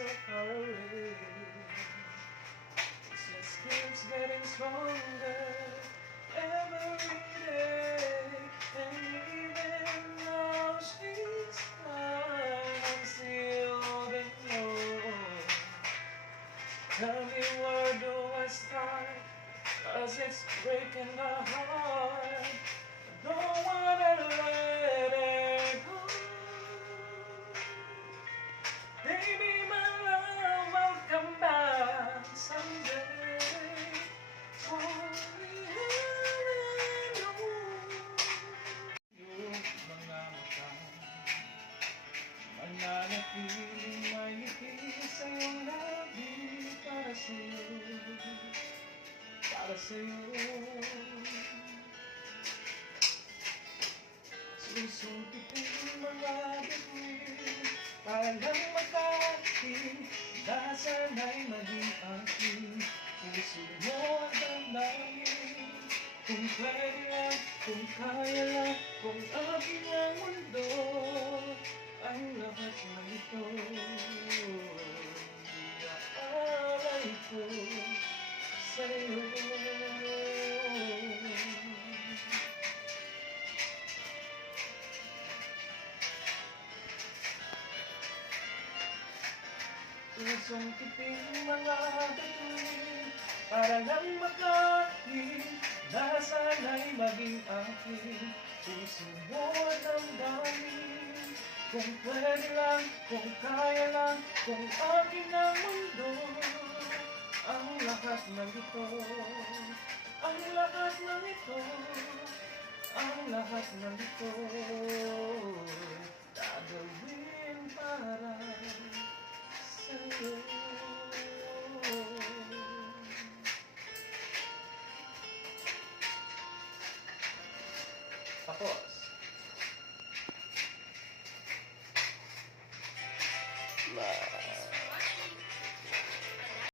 so far away. It just keeps getting stronger every day. And even though she's mine, I'm still holding on. Tell me, where do I start? 'Cause it's breaking my heart. I don't wanna let it go. Baby, my love will come back someday. Only I know. Yung mga mata mananatiling may ngiti sa iyong labi. Para sa'yo, para sa'yo. Susukitin mga bituin para lang makarating. Sana'y maging aking puso mo ang damdamin. Kung pwede lang, kung kaya lang, kung aking ang mundo, ang lahat ng ito iaalay ko sa'yo. Pusong kiting mga bituin para lang makain na sana'y maging aking puso mo at damdamin. Kung pwede lang, kung kaya lang, kung akin ang mundo, ang lahat ng ito, ang lahat ng ito, ang lahat ng ito gagawin